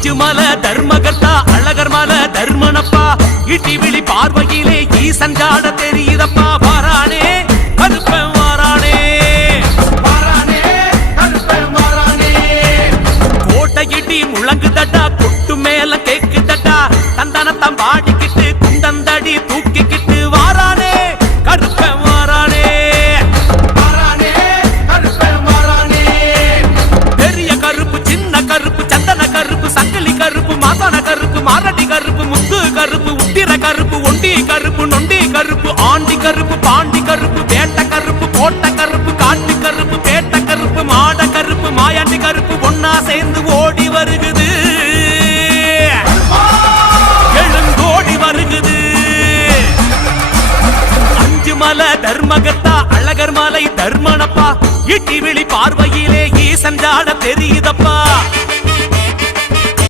அஞ்சு மலை தர்மகர்த்தா அழகர் மலை தர்மனப்பா இட்டி விழி பார்வையிலே ஈசன் ஜாட தெரியுதப்பா வாரானே கருப்பன் வாரானே வாரானே கருப்பன் வாரானே கோட்டை இடி முழங்குதடா கொட்டு மேல கேக்குதடா தந்தனத்தம் பாடிக்கிட்டு குந்தந்தடி தூக்கிக்கிட்டு வாரானே கருப்பன் வாரானே வாரானே கருப்பன் வாரானே பெரிய கருப்பு சின்ன கருப்பு சந்தன கருப்பு சங்கிலி கருப்பு மாசான கருப்பு மாரடி கருப்பு முத்து கருப்பு உத்திர கருப்பு ஒண்டி கருப்பு நொண்டி கருப்பு ஆண்டி கருப்பு பாண்டி கருப்பு வேட்ட கருப்பு கோட்ட கருப்பு காட்டு கருப்பு பேட்ட கருப்பு மாட கருப்பு மாயாண்டி கருப்பு ஒன்னா சேர்ந்து ஓடி வருகுது எழுந்தோடி வருகுது அஞ்சு மலை தர்மகர்த்தா அழகர் மலை தர்மனப்பா இட்டி விழி பார்வையிலே ஈசன் ஜாட தெரியுதப்பா